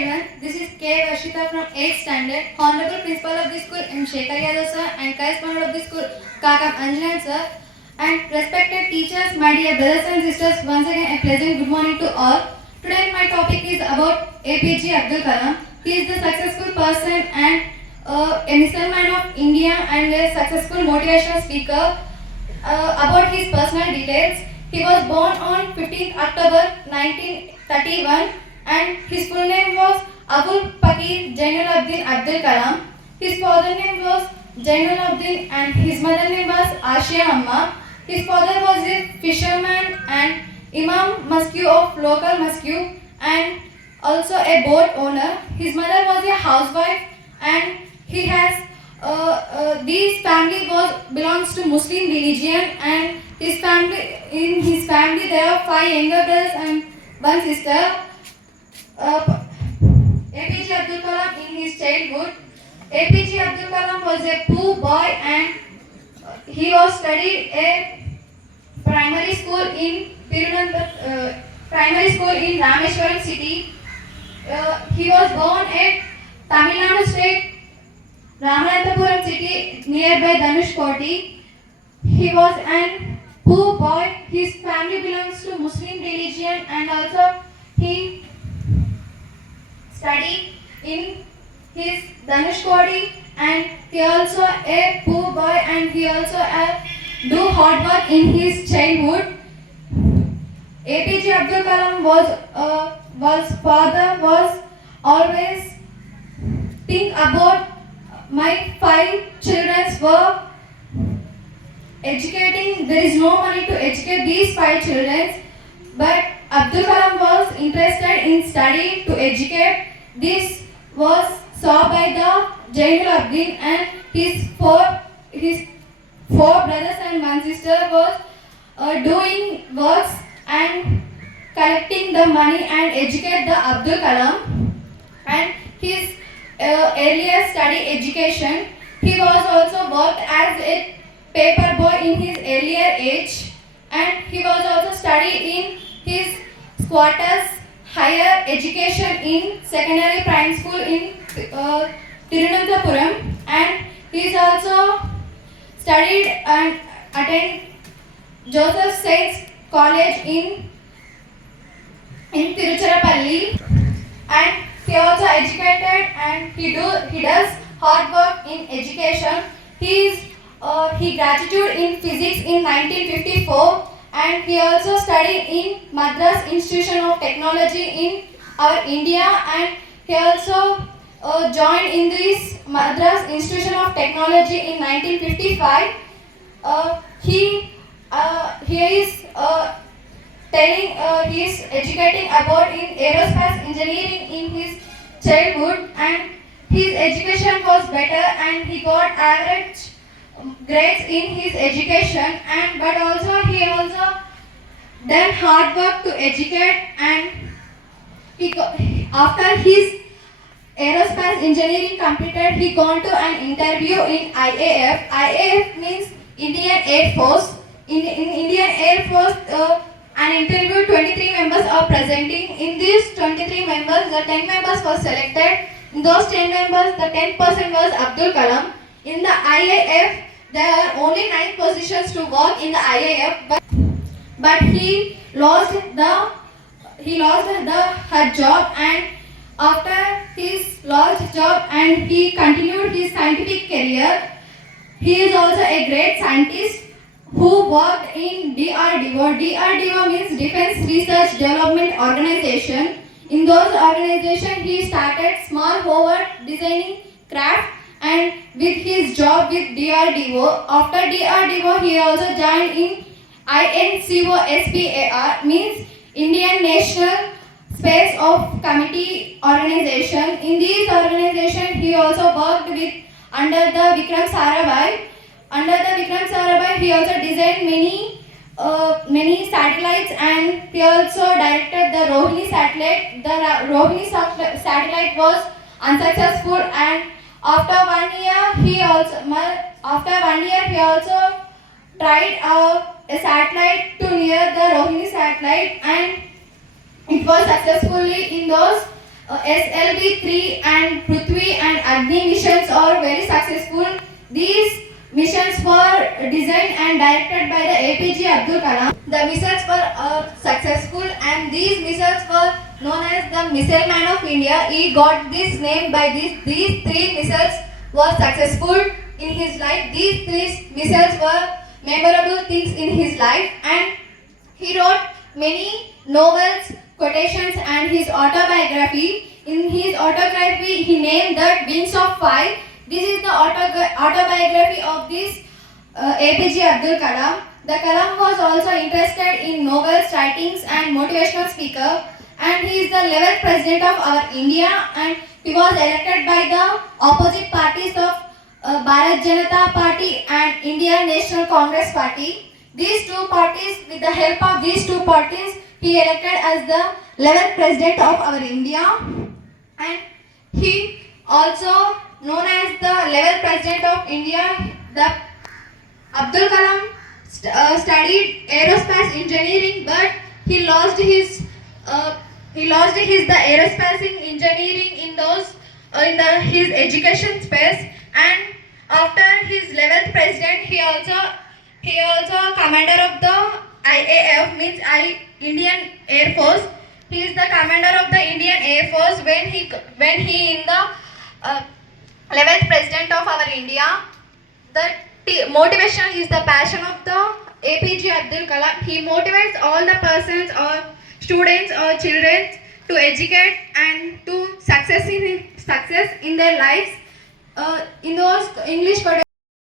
This is K. Varshitha from 8th standard. Honorable Principal of the school M. Shekhar Yadav sir and correspondent of the school Kakam Anjanan sir and respected teachers, my dear brothers and sisters, once again a pleasant good morning to all. Today my topic is about APJ Abdul Kalam. He is the successful person and a missile man of India and a successful motivational speaker. About his personal details, he was born on 15th October 1931 and his full name was Abdul Kalam Abdul Kalam. His father name was Jainul Abdin and his mother name was Ashia Amma. His father was a fisherman and Imam Masque of local Masque and also a boat owner. His mother was a housewife and he has this family belongs to Muslim religion and his family there are 5 younger brothers and 1 sister. APJ Abdul Kalam in his childhood. APJ Abdul Kalam was a poor boy and he was studied a primary school in Rameshwaram city. He was born at Tamil Nadu state, Ramanathapuram city nearby Dhanushkoti. He was an poor boy. His family belongs to Muslim religion and also he studied in his Dhanushkodi and he also a poor boy and he also do hard work in his childhood. APJ Abdul Kalam was always think about my 5 children were educating. There is no money to educate these 5 children, but Abdul Kalam was interested in study to educate. This was saw by the Jainul Abdin and his four brothers and 1 sister was doing works and collecting the money and educate the Abdul Kalam and his earlier study education. He was also worked as a paper boy in his earlier age and he was also studied in his quarters higher education in secondary prime school in Tirunelveli and he is also studied and attended Joseph Saints College in Tiruchirappalli and he also educated and he does hard work in education. He graduated in physics in 1954 and he also studied in Madras Institution of Technology in our India and he also joined in this Madras Institution of Technology in 1955. He is he is educating about in aerospace engineering in his childhood and his education was better and he got average grades in his education and but also he also done hard work to educate and after his aerospace engineering completed he gone to an interview in IAF. IAF means Indian Air Force. In Indian Air Force an interview 23 members are presenting. In these 23 members the 10 members were selected. In those 10 members the 10% was Abdul Kalam. In the IAF there are only 9 positions to work in the IAF but he lost her job and after his lost job and he continued his scientific career. He is also a great scientist who worked in DRDO. DRDO means Defense Research Development Organization. In those organizations he started small hover designing craft and with his job with DRDO. After DRDO he also joined in INCOSPAR means Indian National Space of Committee Organization. In this organization he also worked with under the Vikram Sarabhai. Under the Vikram Sarabhai he also designed many satellites and he also directed the Rohini satellite. The Rohini satellite was unsuccessful and after 1 year he also tried a satellite to near the Rohini satellite and it was successfully in those SLV-3 and Prithvi and Agni missions are very successful. These missions were designed and directed by the APJ Abdul Kalam. The missiles were successful, and these missiles were known as the Missile Man of India. He got this name by these three missiles were successful in his life. These three missiles were memorable things in his life, and he wrote many novels, quotations, and his autobiography. In his autobiography, he named that Wings of Fire. This is the autobiography of this APJ Abdul Kalam. The Kalam was also interested in novels, writings, and motivational speaker. And he is the 11th president of our India. And he was elected by the opposite parties of Bharat Janata Party and Indian National Congress Party. These two parties, with the help of these two parties, he elected as the 11th president of our India, and he also known as the 11th president of India. The Abdul Kalam studied aerospace engineering, but he lost his the aerospace engineering in those his education space. And after his 11th president, he also commander of the IAF, means Indian Air Force. He is the commander of the Indian Air Force when he in the 11th president of our India. The motivation is the passion of the APJ Abdul Kalam. He motivates all the persons or students or children to educate and to success in their lives. In those English